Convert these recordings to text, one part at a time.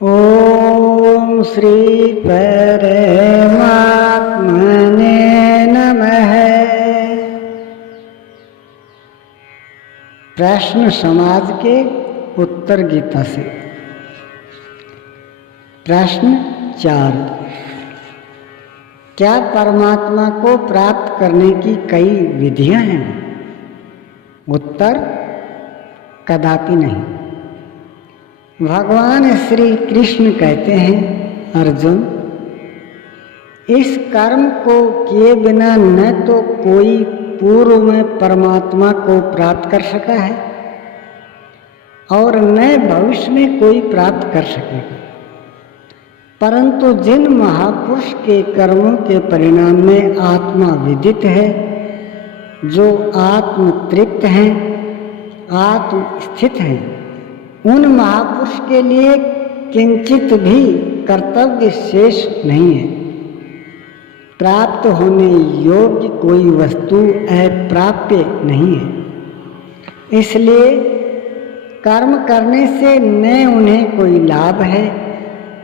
ओम श्री परमात्मने नमः। प्रश्न समाज के उत्तर गीता से। प्रश्न 4। क्या परमात्मा को प्राप्त करने की कई विधियां हैं? उत्तर: कदापि नहीं। भगवान श्री कृष्ण कहते हैं, अर्जुन, इस कर्म को किए बिना न तो कोई पूर्व में परमात्मा को प्राप्त कर सका है और न भविष्य में कोई प्राप्त कर सकेगा। परंतु जिन महापुरुष के कर्मों के परिणाम में आत्मा विदित है, जो आत्म तृप्त हैं, आत्म स्थित हैं, उन महापुरुष के लिए किंचित भी कर्तव्य शेष नहीं है। प्राप्त होने योग्य कोई वस्तु अप्राप्य नहीं है। इसलिए कर्म करने से न उन्हें कोई लाभ है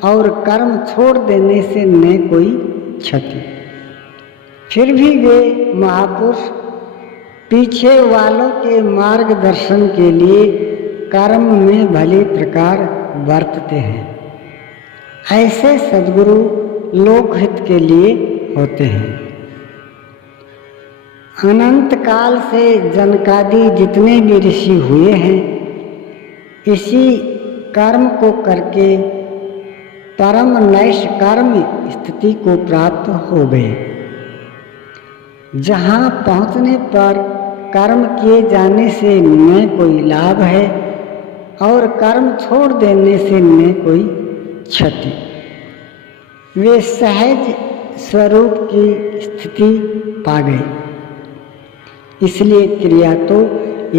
और कर्म छोड़ देने से न कोई क्षति। फिर भी वे महापुरुष पीछे वालों के मार्गदर्शन के लिए कर्म में भली प्रकार बरतते हैं। ऐसे सद्गुरु लोकहित के लिए होते हैं। अनंत काल से जनकादि जितने भी ऋषि हुए हैं, इसी कर्म को करके परम नैष्कर्म स्थिति को प्राप्त हो गए, जहाँ पहुँचने पर कर्म किए जाने से न कोई लाभ है और कर्म छोड़ देने से न कोई क्षति। वे सहज स्वरूप की स्थिति पा गए। इसलिए क्रिया तो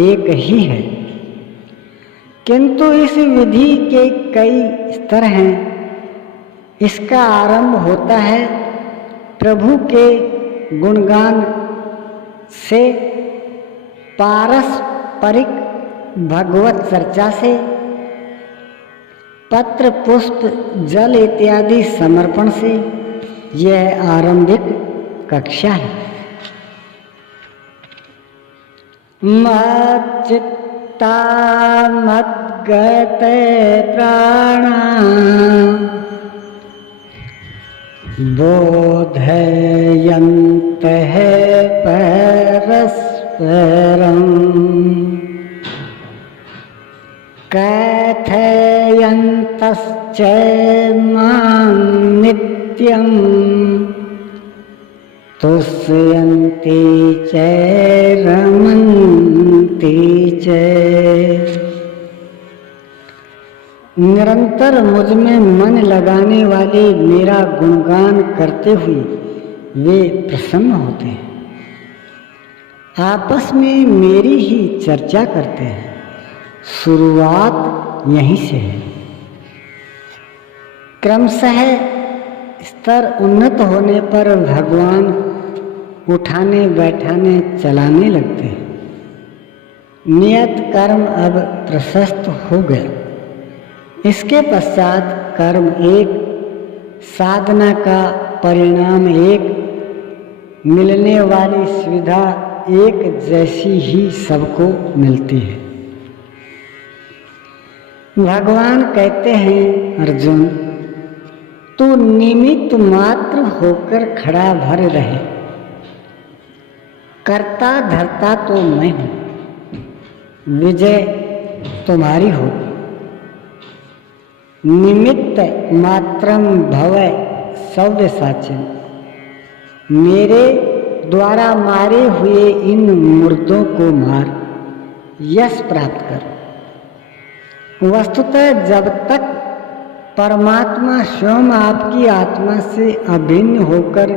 एक ही है, किंतु इस विधि के कई स्तर हैं। इसका आरंभ होता है प्रभु के गुणगान से, पारस्परिक भगवत चर्चा से, पत्र पुष्प जल इत्यादि समर्पण से। यह आरंभिक कक्षा है। मच्चित्ता मद्गते प्राणा बोधयन्तः परस्परम् कथयन्तश्च मां नित्यं तुष्यन्ति च रमन्ति च। निरंतर मुझ में मन लगाने वाले मेरा गुणगान करते हुए वे प्रसन्न होते हैं, आपस में मेरी ही चर्चा करते हैं। शुरुआत यहीं से है। क्रमशः स्तर उन्नत होने पर भगवान उठाने बैठाने चलाने लगते हैं। नियत कर्म अब प्रशस्त हो गया। इसके पश्चात कर्म एक, साधना का परिणाम एक, मिलने वाली सुविधा एक जैसी ही सबको मिलती है। भगवान कहते हैं, अर्जुन, तू निमित्त मात्र होकर खड़ा भर रहे। कर्ता धर्ता तो मैं हूँ, विजय तुम्हारी होगी। निमित्त मात्रम भवै सव्यसाचिन। मेरे द्वारा मारे हुए इन मुर्दों को मार, यश प्राप्त कर। वस्तुतः जब तक परमात्मा स्वयं आपकी आत्मा से अभिन्न होकर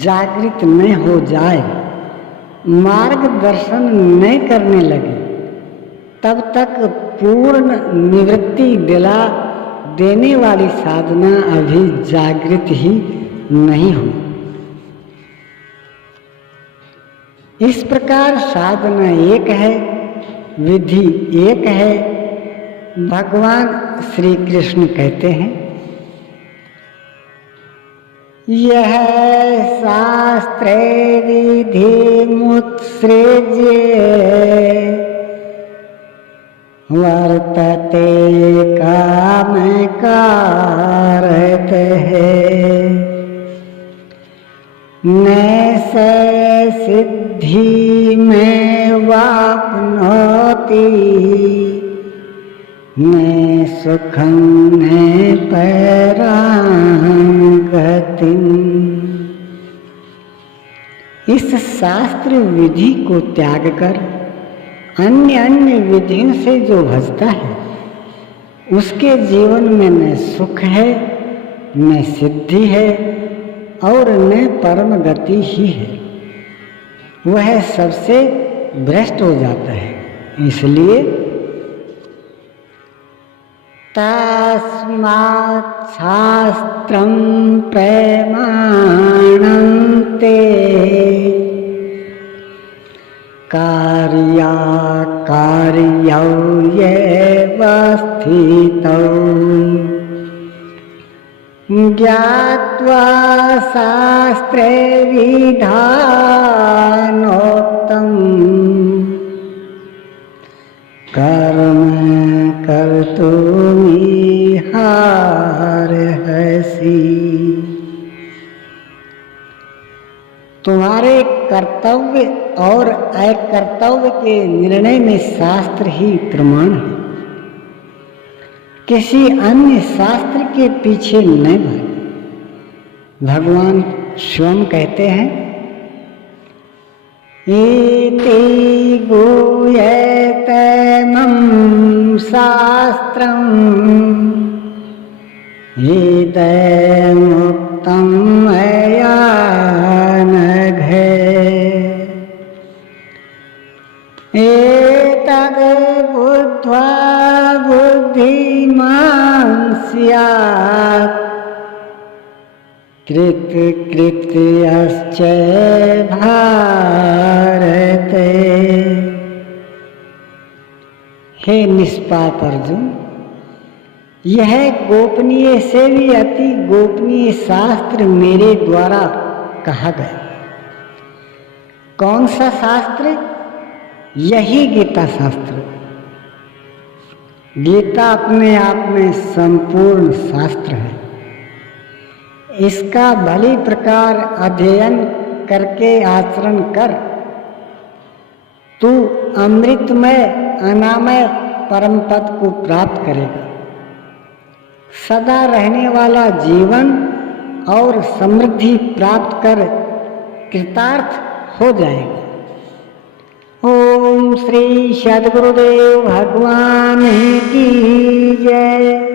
जागृत न हो जाए, मार्गदर्शन न करने लगे, तब तक पूर्ण निवृत्ति दिला देने वाली साधना अभी जागृत ही नहीं हुई। इस प्रकार साधना एक है, विधि एक है। भगवान श्री कृष्ण कहते हैं, यह शास्त्रे विधि मुत्सृज्य वर्तते काम कारत है, नैसे सिद्धि में वाप्नोति न सुखं न परां गतिम्। इस शास्त्र विधि को त्याग कर अन्य विधियों से जो भजता है उसके जीवन में न सुख है, न सिद्धि है और न परम गति ही है। वह सबसे भ्रष्ट हो जाता है। इसलिए तस्मात् शास्त्रं प्रमाणं ते कार्याकार्यौ एव स्थितौ ज्ञात्वा शास्त्रे विधानोक्तम् कर्म कर्तुमिहार्हसि। तुम्हारे कर्तव्य और अकर्तव्य के निर्णय में शास्त्र ही प्रमाण है। किसी अन्य शास्त्र के पीछे न भागे। भगवान स्वयं कहते हैं, इति गुह्यते मम शास्त्रम् इदमुक्तं मया नघ एतद् बुद्ध्वा बुद्धिमान् स्यात् कृतकृत्यश्च भारत। हे निष्पाप अर्जुन, यह गोपनीय से भी अति गोपनीय शास्त्र मेरे द्वारा कहा गया। कौन सा शास्त्र? यही गीता शास्त्र। गीता अपने आप में संपूर्ण शास्त्र है। इसका भली प्रकार अध्ययन करके आचरण कर, तू अमृतमय अनामय परम पद को प्राप्त करेगा। सदा रहने वाला जीवन और समृद्धि प्राप्त कर कृतार्थ हो जाएगा। ओम श्री सद्गुरुदेव भगवान की जय।